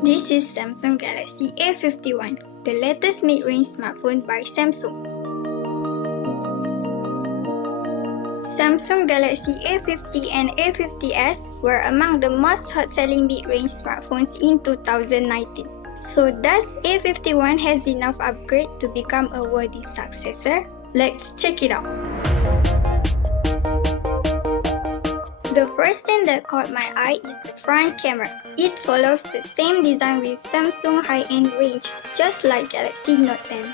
This is Samsung Galaxy A51, the latest mid-range smartphone by Samsung. Samsung Galaxy A50 and A50s were among the most hot-selling mid-range smartphones in 2019. So does A51 has enough upgrade to become a worthy successor? Let's check it out. The first thing that caught my eye is the front camera. It follows the same design with Samsung high-end range, just like Galaxy Note 10.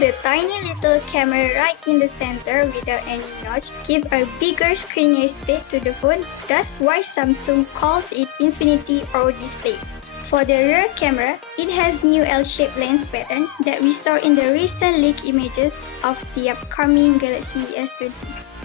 The tiny little camera right in the center without any notch gives a bigger screen estate to the phone. That's why Samsung calls it Infinity or Display. For the rear camera, it has new L-shaped lens pattern that we saw in the recent leaked images of the upcoming Galaxy S20.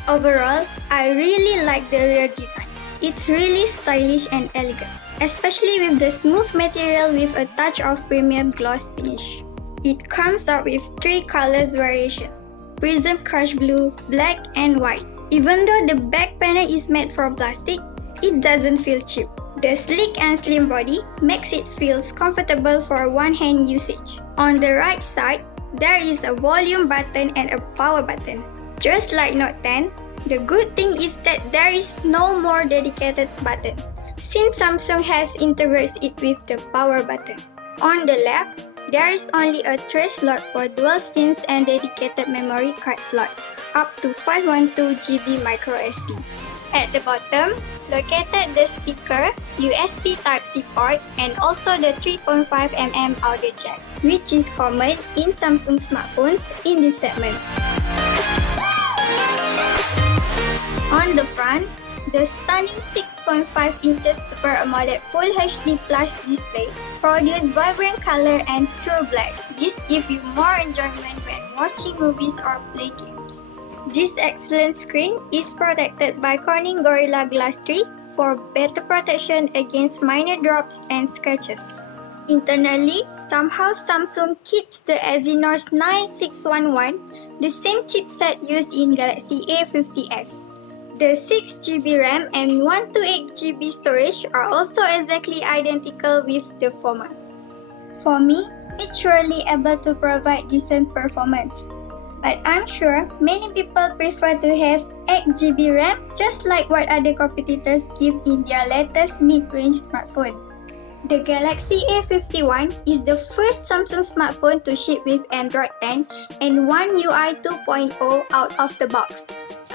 Overall, I really like the rear design. It's really stylish and elegant, especially with the smooth material with a touch of premium gloss finish. It comes out with 3 colors variation: Prism Crush Blue, Black, and White. Even though the back panel is made from plastic, it doesn't feel cheap. The sleek and slim body makes it feel comfortable for one-hand usage. On the right side, there is a volume button and a power button. Just like Note 10, the good thing is that there is no more dedicated button, since Samsung has integrated it with the power button. On the left, there is only a tray slot for dual SIMs and dedicated memory card slot, up to 512GB micro SD. At the bottom, located the speaker, USB Type-C port, and also the 3.5mm audio jack, which is common in Samsung smartphones in this segment. On the front, the stunning 6.5 inches Super AMOLED Full HD Plus display produces vibrant color and true black. This gives you more enjoyment when watching movies or play games. This excellent screen is protected by Corning Gorilla Glass 3 for better protection against minor drops and scratches. Internally, somehow Samsung keeps the Exynos 9611, the same chipset used in Galaxy A50s. The 6GB RAM and 128GB storage are also exactly identical with the former. For me, it's surely able to provide decent performance. But I'm sure many people prefer to have 8GB RAM, just like what other competitors give in their latest mid-range smartphone. The Galaxy A51 is the first Samsung smartphone to ship with Android 10 and One UI 2.0 out of the box.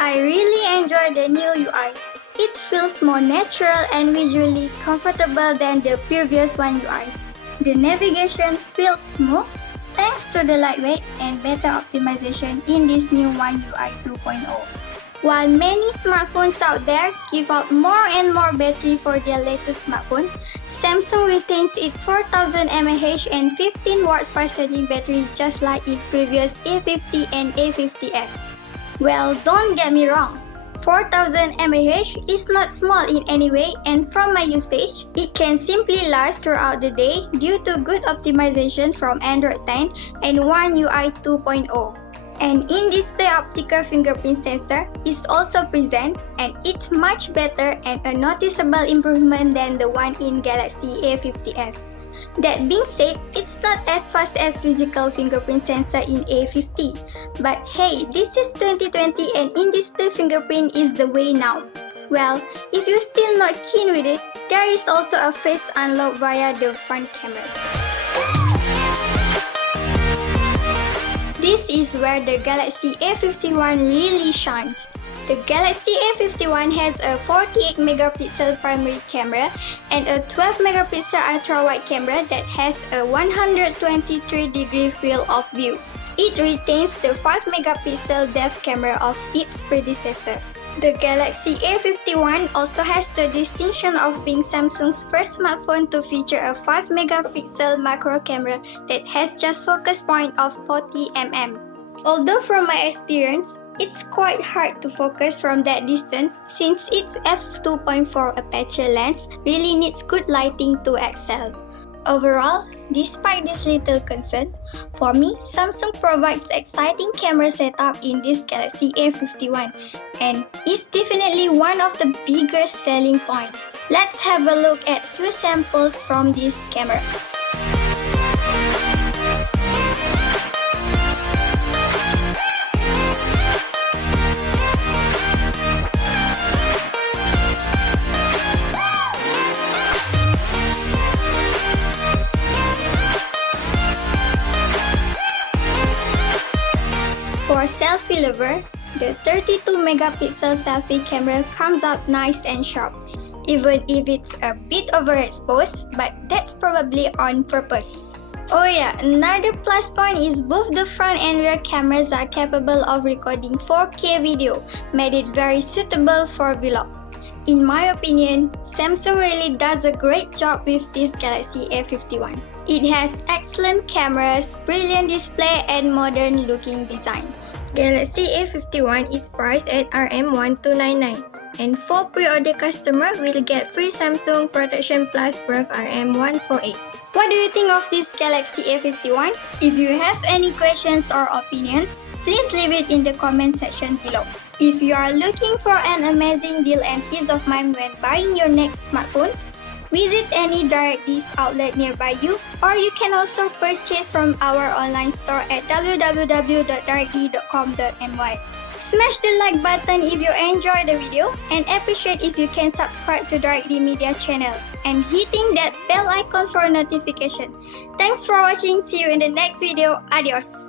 I really enjoy the new UI. It feels more natural and visually comfortable than the previous One UI. The navigation feels smooth thanks to the lightweight and better optimization in this new One UI 2.0. While many smartphones out there give out more and more battery for their latest smartphone, Samsung retains its 4000 mAh and 15W fast-charging battery just like in previous A50 and A50s. Well, don't get me wrong, 4000 mAh is not small in any way, and from my usage, it can simply last throughout the day due to good optimization from Android 10 and One UI 2.0. An in-display optical fingerprint sensor is also present, and it's much better and a noticeable improvement than the one in Galaxy A50s. That being said, it's not as fast as physical fingerprint sensor in A50. But hey, this is 2020 and in-display fingerprint is the way now. Well, if you're still not keen with it, there is also a face unlock via the front camera. This is where the Galaxy A51 really shines. The Galaxy A51 has a 48MP primary camera and a 12MP ultra-wide camera that has a 123-degree field of view. It retains the 5MP depth camera of its predecessor. The Galaxy A51 also has the distinction of being Samsung's first smartphone to feature a 5MP macro camera that has just focus point of 40mm. Although from my experience, it's quite hard to focus from that distance since its f2.4 aperture lens really needs good lighting to excel. Overall, despite this little concern, for me, Samsung provides exciting camera setup in this Galaxy A51 and is definitely one of the biggest selling points. Let's have a look at few samples from this camera. For selfie lover, the 32 megapixel selfie camera comes out nice and sharp, even if it's a bit overexposed, but that's probably on purpose. Oh yeah, another plus point is both the front and rear cameras are capable of recording 4K video, made it very suitable for vlog. In my opinion, Samsung really does a great job with this Galaxy A51. It has excellent cameras, brilliant display and modern looking design. Galaxy A51 is priced at Rm1299, and for pre-order customer will get free Samsung Protection Plus worth Rm148. What do you think of this Galaxy A51? If you have any questions or opinions, please leave it in the comment section below. If you are looking for an amazing deal and peace of mind when buying your next smartphones, visit any DirectD outlet nearby you, or you can also purchase from our online store at www.directd.com.my. Smash the like button if you enjoy the video, and appreciate if you can subscribe to DirectDMedia channel and hitting that bell icon for notification. Thanks for watching. See you in the next video. Adios.